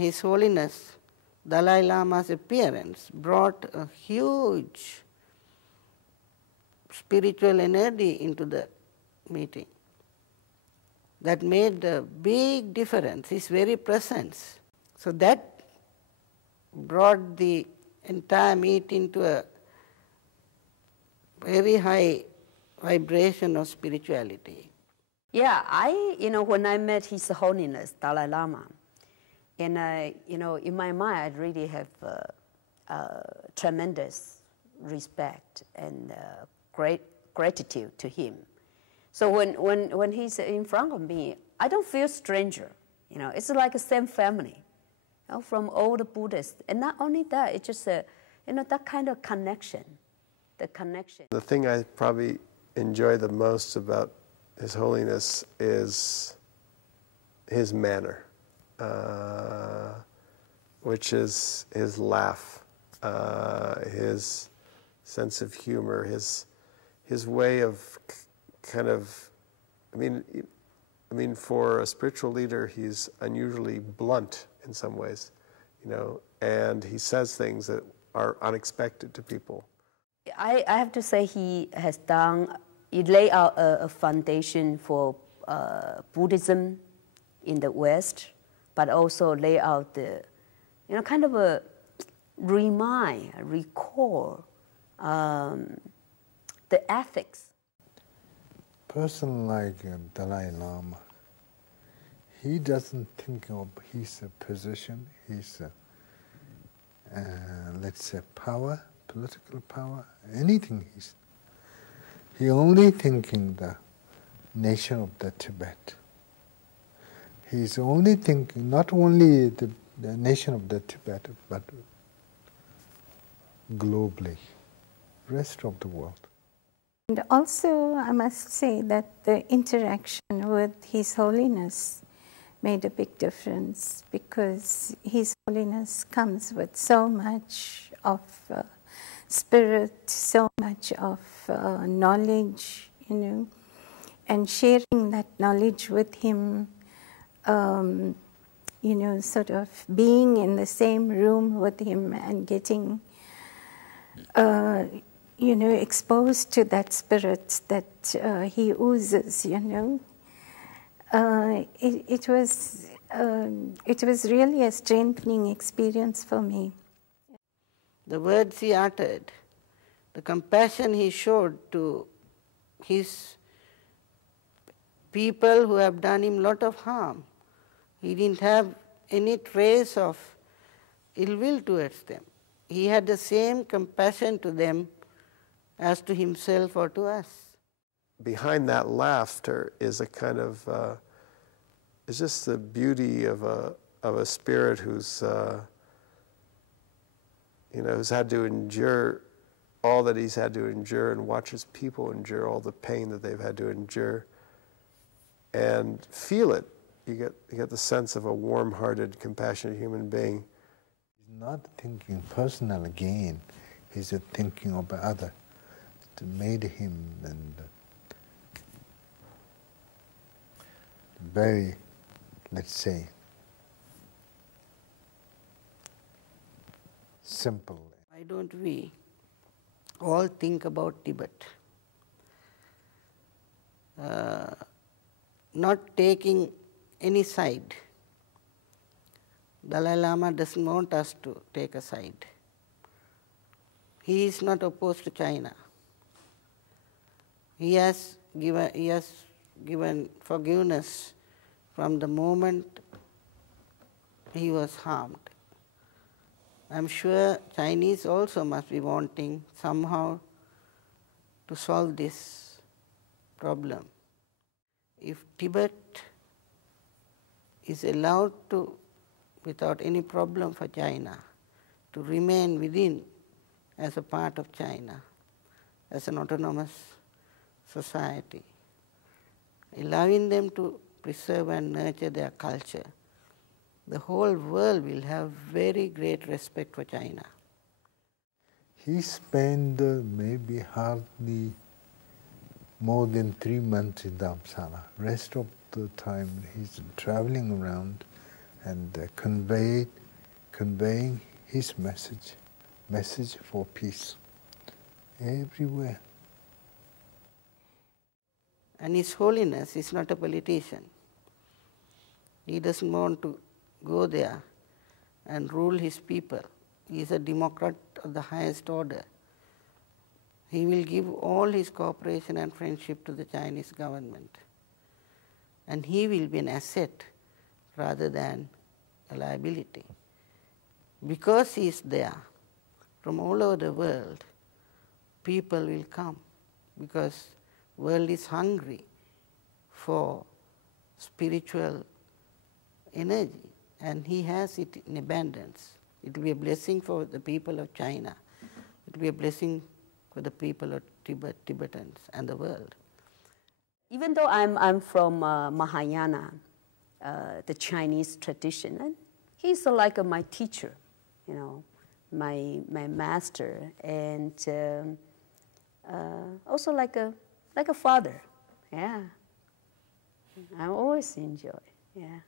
His Holiness Dalai Lama's appearance brought a huge spiritual energy into the meeting. That made a big difference, his very presence. So that brought the entire meeting to a very high vibration of spirituality. Yeah, when I met His Holiness Dalai Lama, and in my mind, I really have tremendous respect and great gratitude to him. So when he's in front of me, I don't feel stranger. It's like the same family, from old Buddhists. And not only that, it's just that kind of connection, the connection. The thing I probably enjoy the most about His Holiness is his manner, which is his laugh, his sense of humor, his way of kind of, I mean, for a spiritual leader, he's unusually blunt in some ways, and he says things that are unexpected to people. I have to say he laid out a foundation for Buddhism in the West, but also lay out the, kind of a recall the ethics. Person like Dalai Lama, he doesn't think of his position, his, let's say, power, political power, anything. He only thinking the nation of the Tibet. He's only thinking not only the nation of the Tibet, but globally, rest of the world. And also, I must say that the interaction with His Holiness made a big difference, because His Holiness comes with so much of spirit, so much of knowledge, and sharing that knowledge with him, sort of being in the same room with him and getting exposed to that spirit that he oozes, It was really a strengthening experience for me. The words he uttered, the compassion he showed to his people who have done him a lot of harm. He didn't have any trace of ill will towards them. He had the same compassion to them as to himself or to us. Behind that laughter is a kind of, it's just the beauty of a spirit who's, who's had to endure all that he's had to endure and watches people endure all the pain that they've had to endure and feel it. You get the sense of a warm-hearted, compassionate human being. He's not thinking personal gain. He's thinking of other. It made him and very, let's say, simple. Why don't we all think about Tibet? Not taking any side. Dalai Lama doesn't want us to take a side. He is not opposed to China. He has given forgiveness from the moment he was harmed. I'm sure Chinese also must be wanting somehow to solve this problem. If Tibet is allowed to, without any problem for China, to remain within as a part of China, as an autonomous society, allowing them to preserve and nurture their culture, the whole world will have very great respect for China. He spent maybe hardly more than 3 months in Dharamsala. Rest of the time he's traveling around and conveying his message for peace everywhere. And His Holiness is not a politician. He doesn't want to go there and rule his people. He is a democrat of the highest order. He will give all his cooperation and friendship to the Chinese government. And he will be an asset rather than a liability. Because he is there, from all over the world, people will come, because the world is hungry for spiritual energy, and he has it in abundance. It will be a blessing for the people of China. It will be a blessing for the people of Tibet, Tibetans, and the world. Even though I'm from Mahayana, the Chinese tradition, and he's like my teacher, you know, my master, and also like a father. Yeah, I always enjoy. Yeah.